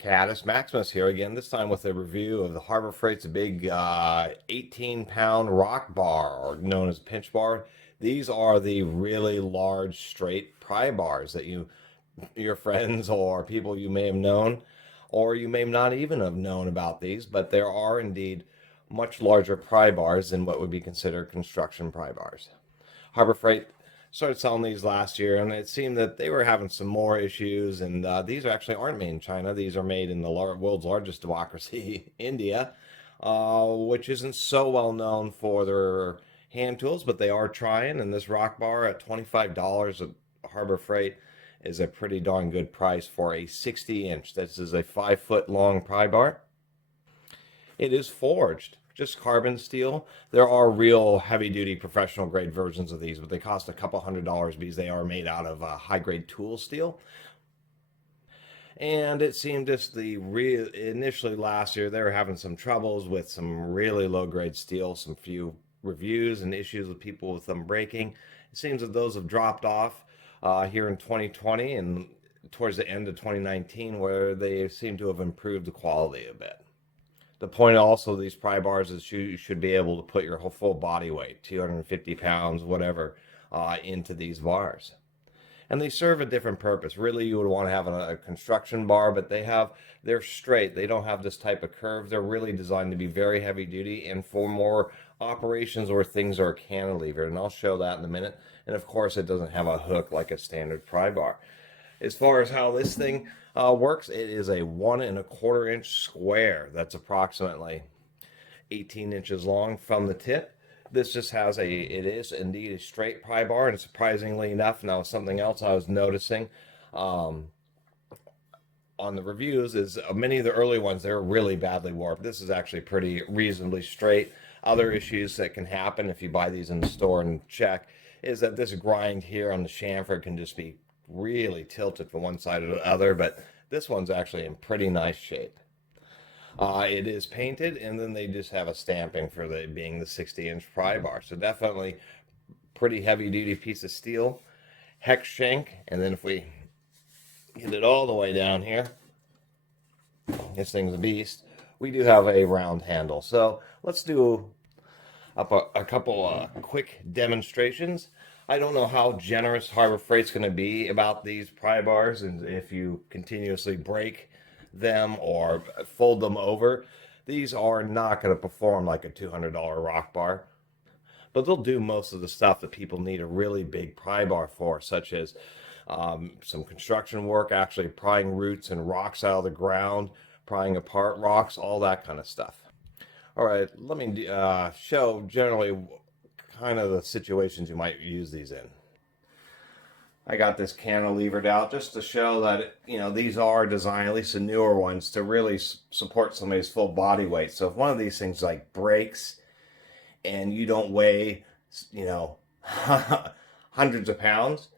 Caddis Maximus here again, this time with a review of the Harbor Freight's big 18-pound rock bar, or known as pinch bar. These are the really large straight pry bars that your friends or people you may have known, or you may not even have known about these, but there are indeed much larger pry bars than what would be considered construction pry bars. Harbor Freight started selling these last year, and it seemed that they were having some more issues. And these actually aren't made in China; these are made in the world's largest democracy, India, which isn't so well known for their hand tools, but they are trying. And this rock bar at $25 at Harbor Freight is a pretty darn good price for a 60-inch. This is a 5-foot long pry bar. It is forged, just carbon steel. There are real heavy-duty professional grade versions of these, but they cost a couple $100 because they are made out of high-grade tool steel. And it seemed just initially last year they were having some troubles with some really low-grade steel, some few reviews and issues with people with them breaking. It seems that those have dropped off here in 2020 and towards the end of 2019, where they seem to have improved the quality a bit. The point also of these pry bars is you should be able to put your whole full body weight, 250 pounds, whatever, into these bars. And they serve a different purpose. Really, you would want to have a construction bar, but they're straight. They don't have this type of curve. They're really designed to be very heavy duty and for more operations where things are cantilevered. And I'll show that in a minute. And of course, it doesn't have a hook like a standard pry bar. As far as how this thing works, it is a 1¼ inch square that's approximately 18 inches long from the tip. This just has it is indeed a straight pry bar, and surprisingly enough, now something else I was noticing on the reviews is many of the early ones, they're really badly warped. This is actually pretty reasonably straight. Other issues that can happen if you buy these in the store and check is that this grind here on the chamfer can just be really tilted from one side or the other, but this one's actually in pretty nice shape. It is painted, and then they just have a stamping for being the 60-inch pry bar. So definitely pretty heavy-duty piece of steel. Hex shank, and then if we get it all the way down here, this thing's a beast. We do have a round handle. So let's do up a couple quick demonstrations. I don't know how generous Harbor Freight's going to be about these pry bars, and if you continuously break them or fold them over, these are not going to perform like a $200 rock bar, but they'll do most of the stuff that people need a really big pry bar for, such as some construction work, actually prying roots and rocks out of the ground, prying apart rocks, all that kind of stuff. All right, let me show generally kind of the situations you might use these in. I got this cantilevered out just to show that, these are designed, at least the newer ones, to really support somebody's full body weight. So if one of these things like breaks and you don't weigh, hundreds of pounds,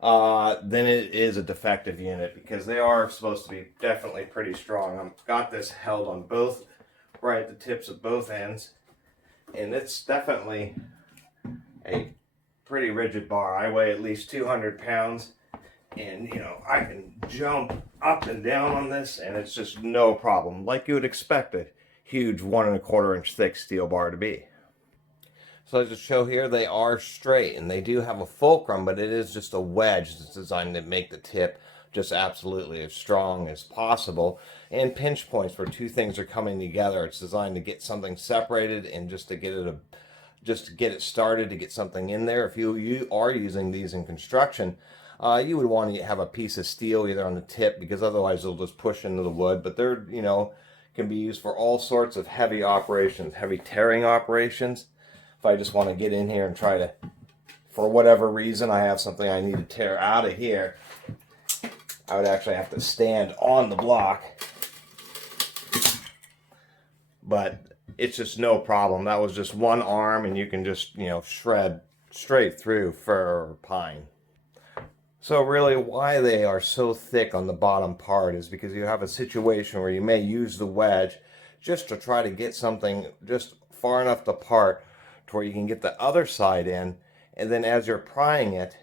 then it is a defective unit, because they are supposed to be definitely pretty strong. I've got this held on both, right at the tips of both ends, and it's definitely a pretty rigid bar. I weigh at least 200 pounds, and I can jump up and down on this, and it's just no problem, like you would expect a huge 1¼ inch thick steel bar to be. So as I show here, they are straight, and they do have a fulcrum, but it is just a wedge that's designed to make the tip just absolutely as strong as possible, and pinch points where two things are coming together. It's designed to get something separated and just to get it started, to get something in there. If you are using these in construction, you would want to have a piece of steel either on the tip, because otherwise they'll just push into the wood. But they're, can be used for all sorts of heavy operations, heavy tearing operations. If I just want to get in here and try to, for whatever reason, I have something I need to tear out of here, I would actually have to stand on the block. But it's just no problem. That was just one arm, and you can just, shred straight through fir or pine. So really, why they are so thick on the bottom part is because you have a situation where you may use the wedge just to try to get something just far enough apart to where you can get the other side in, and then as you're prying it,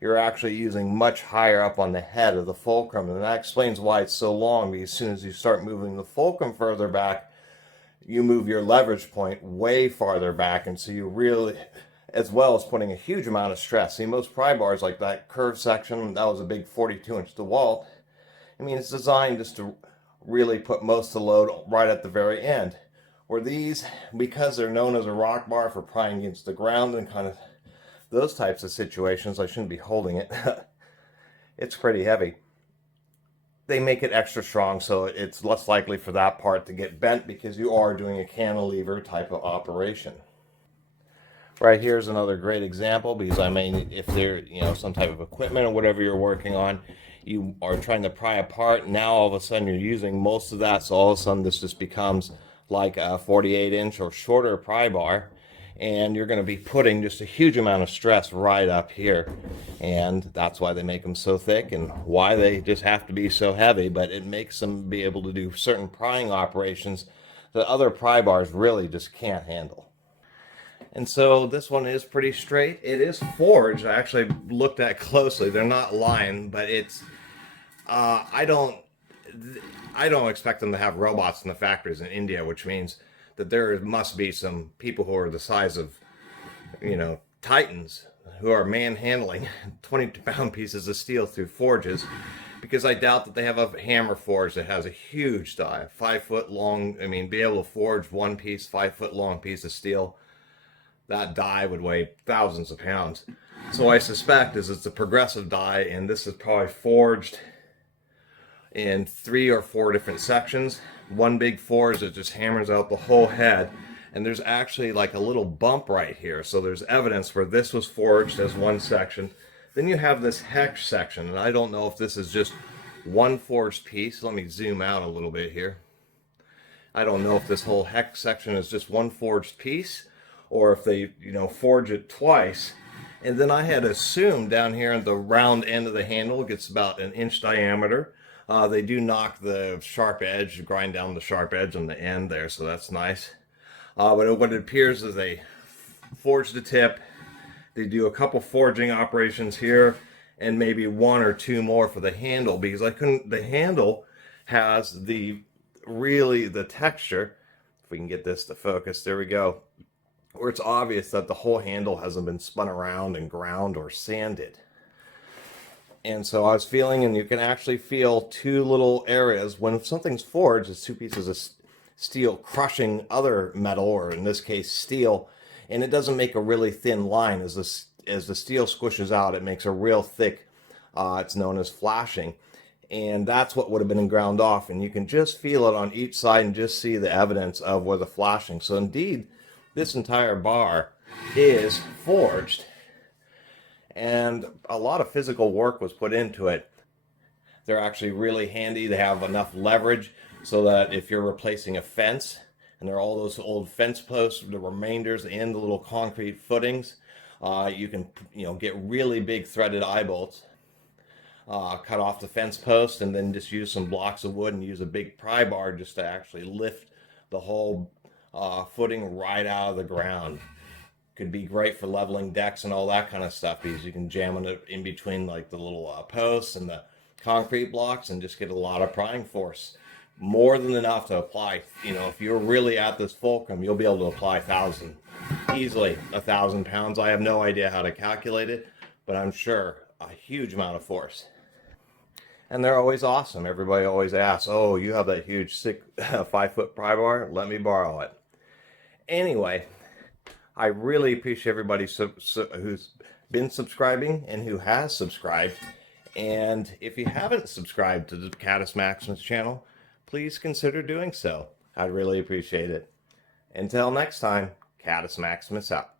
you're actually using much higher up on the head of the fulcrum, and that explains why it's so long, because as soon as you start moving the fulcrum further back, you move your leverage point way farther back, and so you really, as well as putting a huge amount of stress. See, most pry bars, like that curved section, that was a big 42-inch DeWalt. I mean, it's designed just to really put most of the load right at the very end. Where these, because they're known as a rock bar for prying against the ground and kind of those types of situations, I shouldn't be holding it. It's pretty heavy. They make it extra strong, so it's less likely for that part to get bent because you are doing a cantilever type of operation. Right here's another great example, because I mean, if there, some type of equipment or whatever you're working on, you are trying to pry apart. Now all of a sudden you're using most of that, so all of a sudden this just becomes like a 48-inch or shorter pry bar, and you're going to be putting just a huge amount of stress right up here, and that's why they make them so thick and why they just have to be so heavy. But it makes them be able to do certain prying operations that other pry bars really just can't handle. And so this one is pretty straight. It is forged. I actually looked at closely. They're not lying, but it's I don't expect them to have robots in the factories in India, which means that there must be some people who are the size of, titans, who are manhandling 20-pound pieces of steel through forges, because I doubt that they have a hammer forge that has a huge die, 5 foot long. I mean, be able to forge one piece, 5 foot long piece of steel, that die would weigh thousands of pounds. So I suspect it's a progressive die, and this is probably forged in 3 or 4 different sections. One big forge that just hammers out the whole head, and there's actually like a little bump right here, so there's evidence where this was forged as one section. Then you have this hex section, and I don't know if this is just one forged piece. Let me zoom out a little bit here. I don't know if this whole hex section is just one forged piece, or if they forge it twice. And then I had assumed down here at the round end of the handle, it gets about 1 inch diameter. They do knock the sharp edge, grind down the sharp edge on the end there, so that's nice. But what it appears is they forge the tip. They do a couple forging operations here, and maybe 1 or 2 more for the handle, because the handle has the texture. If we can get this to focus, there we go, where it's obvious that the whole handle hasn't been spun around and ground or sanded. And so I was feeling, and you can actually feel 2 little areas. When something's forged, it's 2 pieces of steel crushing other metal, or in this case steel, and it doesn't make a really thin line. As the steel squishes out, it makes a real thick, it's known as flashing. And that's what would have been ground off, and you can just feel it on each side and just see the evidence of where the flashing. So indeed, this entire bar is forged, and a lot of physical work was put into it. They're actually really handy. They have enough leverage so that if you're replacing a fence, and there are all those old fence posts, the remainders and the little concrete footings, you can get really big threaded eye bolts, cut off the fence post, and then just use some blocks of wood and use a big pry bar just to actually lift the whole footing right out of the ground. Could be great for leveling decks and all that kind of stuff, because you can jam it in between like the little posts and the concrete blocks and just get a lot of prying force. More than enough to apply. If you're really at this fulcrum, you'll be able to apply easily 1,000 pounds. I have no idea how to calculate it, but I'm sure a huge amount of force. And they're always awesome. Everybody always asks, oh, you have that huge 5 foot pry bar? Let me borrow it. Anyway, I really appreciate everybody who's been subscribing and who has subscribed. And if you haven't subscribed to the Catus Maximus channel, please consider doing so. I'd really appreciate it. Until next time, Catus Maximus out.